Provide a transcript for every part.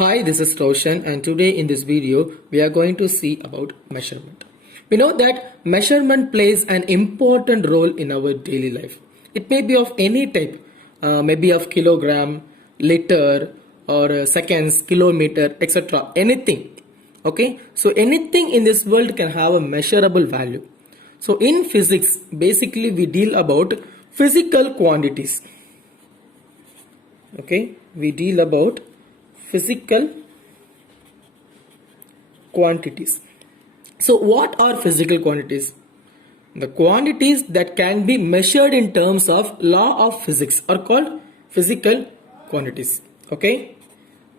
Hi, this is Roshan, and today in this video we are going to see about measurement. We know that measurement plays an important role in our daily life. It may be of any type, maybe of kilogram, liter, or seconds, kilometer, etc. Anything. Okay, so anything in this world can have a measurable value. So in physics, basically we deal about physical quantities. Okay, we deal about physical quantities. So what are physical quantities? The quantities that can be measured in terms of law of physics are called physical quantities. Okay,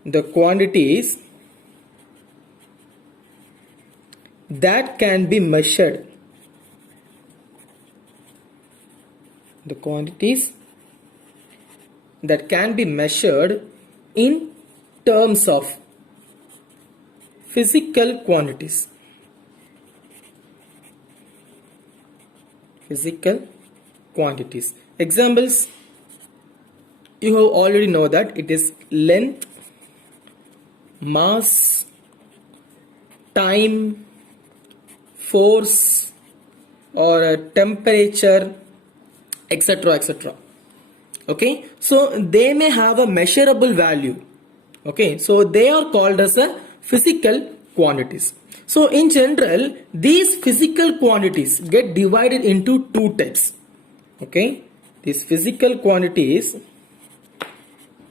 the quantities that can be measured, the quantities that can be measured in terms of physical quantities. Physical quantities. Examples, you have already know that it is length, mass, time, force, or temperature, etc. etc. Okay, so they may have a measurable value. Okay, so they are called as a physical quantities. So in general, these physical quantities get divided into two types. Okay, these physical quantities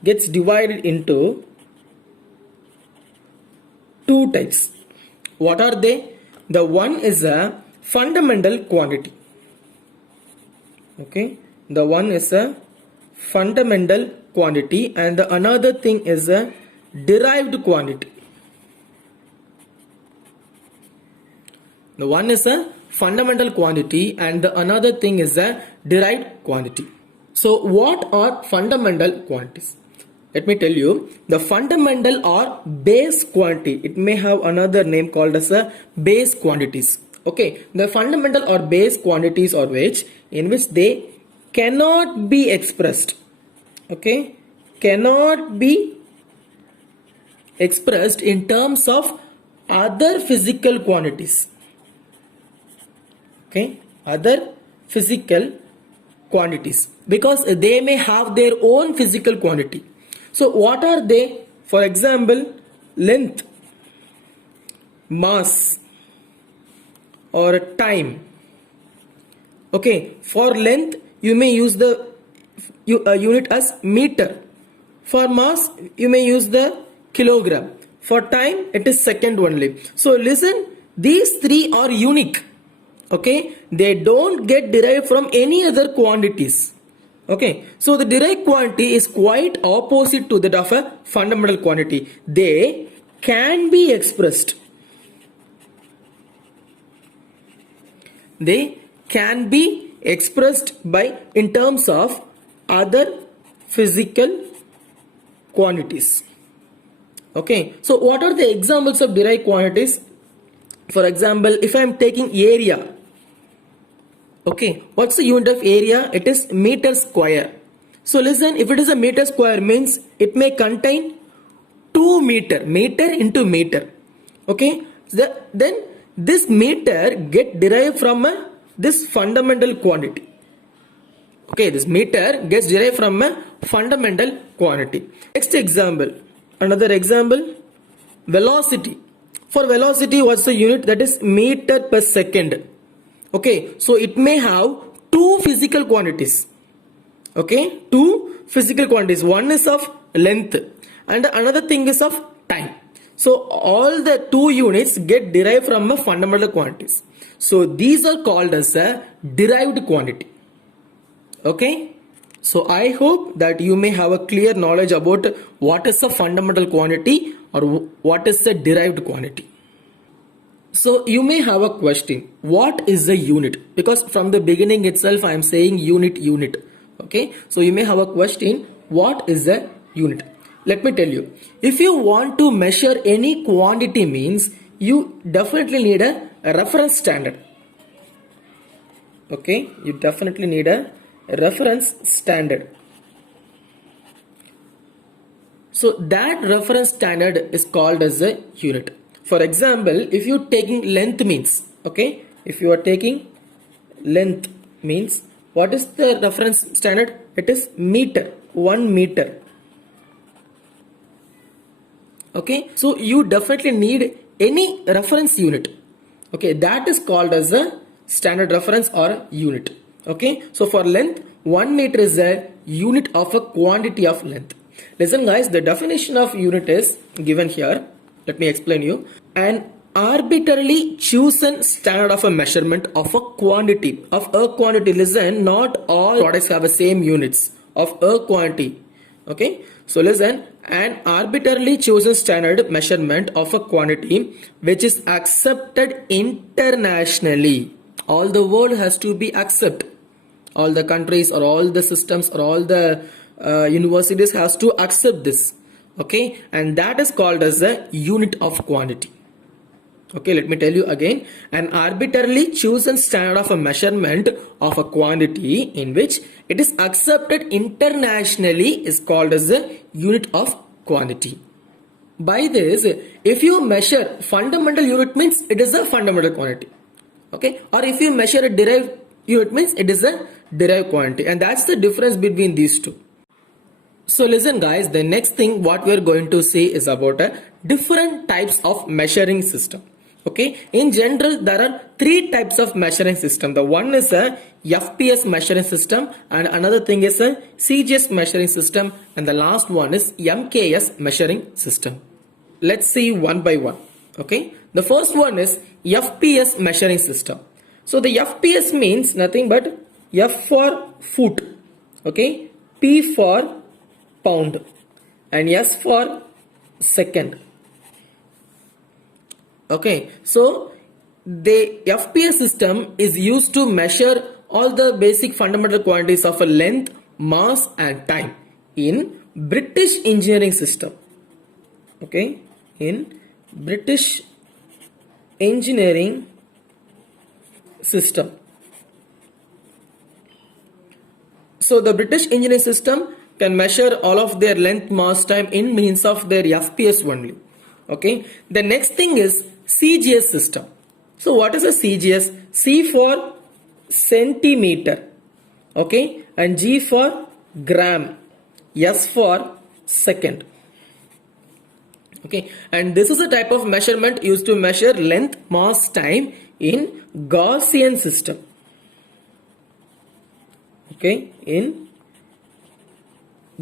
gets divided into two types. What are they? The one is a fundamental quantity. Okay, the one is a fundamental quantity and the another thing is a derived quantity. The one is a fundamental quantity and the another thing is a derived quantity. So what are fundamental quantities? Let me tell you, the fundamental or base quantity. It may have another name called as a base quantities. Okay, the fundamental or base quantities are which in which they cannot be expressed. Okay, cannot be expressed in terms of other physical quantities. Okay, other physical quantities, because they may have their own physical quantity. So what are they? For example, length, mass, or time. Okay, for length you may use the unit as meter. For mass you may use the kilogram. For time it is second only. So listen, these three are unique. Okay, they don't get derived from any other quantities. Okay, so the derived quantity is quite opposite to that of a fundamental quantity. They can be expressed. They can be expressed by in terms of other physical quantities. Okay, so what are the examples of derived quantities? For example, if I am taking area, okay, what's the unit of area? It is meter square. So listen, if it is a meter square means it may contain 2 meter into meter. Okay, then this meter get derived from this fundamental quantity. Okay, this meter gets derived from a fundamental quantity. Next example, another example, velocity. For velocity, what's the unit? That is meter per second. Okay, so it may have two physical quantities. Okay, two physical quantities. One is of length and another thing is of time. So all the two units get derived from a fundamental quantities. So these are called as a derived quantity. Okay, so I hope that you may have a clear knowledge about what is a fundamental quantity or what is a derived quantity. So you may have a question, what is a unit? Because from the beginning itself I am saying unit. Okay, so you may have a question, what is a unit? Let me tell you, if you want to measure any quantity means you definitely need a reference standard. Okay, you definitely need a reference standard. So that reference standard is called as a unit. For example, if you're taking length means, okay, if you are taking length means, what is the reference standard? It is meter, 1 meter. Okay, so you definitely need any reference unit. Okay, that is called as a standard reference or a unit. Okay, so for length, 1 meter is a unit of a quantity of length. Listen guys, the definition of unit is given here. Let me explain you. An arbitrarily chosen standard of a measurement of a quantity. Listen, not all products have the same units of a quantity. Okay, so listen, an arbitrarily chosen standard measurement of a quantity which is accepted internationally. All the world has to be accepted. All the countries or all the systems or all the universities has to accept this. Okay, and that is called as a unit of quantity. Okay, let me tell you again. An arbitrarily chosen standard of a measurement of a quantity in which it is accepted internationally is called as a unit of quantity. By this, if you measure fundamental unit means it is a fundamental quantity. Okay, or if you measure a derived unit means it is a derived quantity, and that's the difference between these two. So listen guys, the next thing what we are going to see is about a different types of measuring system. Okay, in general there are 3 types of measuring system. The one is a FPS measuring system, and another thing is a CGS measuring system, and the last one is MKS measuring system. Let's see one by one. Okay, the first one is FPS measuring system. So the FPS means nothing but F for foot, okay, P for pound, and S for second. Okay, so the FPS system is used to measure all the basic fundamental quantities of a length, mass and time in British engineering system. Okay, in British engineering system. So the British engineering system can measure all of their length, mass, time in means of their FPS only. Okay, the next thing is CGS system. So what is a CGS? C for centimeter, okay, and G for gram, S for second. Okay, and this is a type of measurement used to measure length, mass, time in Gaussian system. Okay, in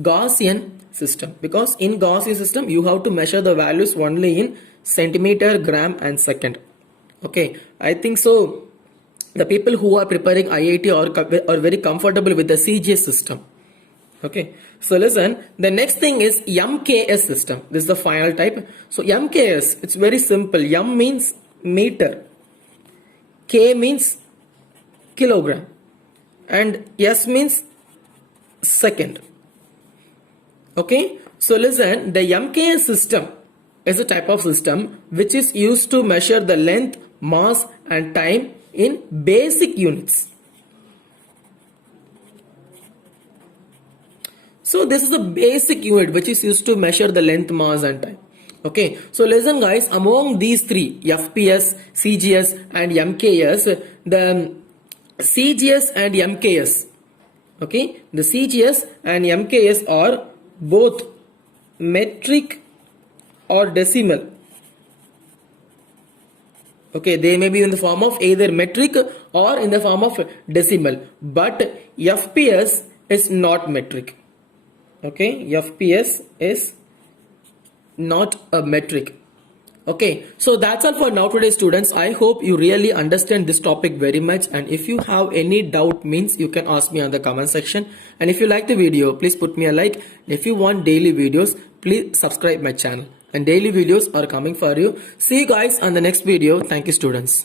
Gaussian system, because in Gaussian system you have to measure the values only in centimeter, gram and second. Okay, I think so the people who are preparing IIT are very comfortable with the CGS system. Okay, so listen, the next thing is MKS system. This is the final type. So MKS, it's very simple. M means meter, K means kilogram, and S means second. Okay, so listen, the MKS system is a type of system which is used to measure the length, mass and time in basic units. So this is the basic unit which is used to measure the length, mass and time. Okay, so listen guys, among these 3, FPS, CGS and MKS, the CGS and MKS, okay, the CGS and MKS are both metric or decimal. Okay, they may be in the form of either metric or in the form of decimal, but FPS is not metric. Okay, FPS is not a metric. Okay, so that's all for now today students. I hope you really understand this topic very much, and if you have any doubt means you can ask me on the comment section, and if you like the video please put me a like, and if you want daily videos please subscribe my channel, and daily videos are coming for you. See you guys on the next video. Thank you students.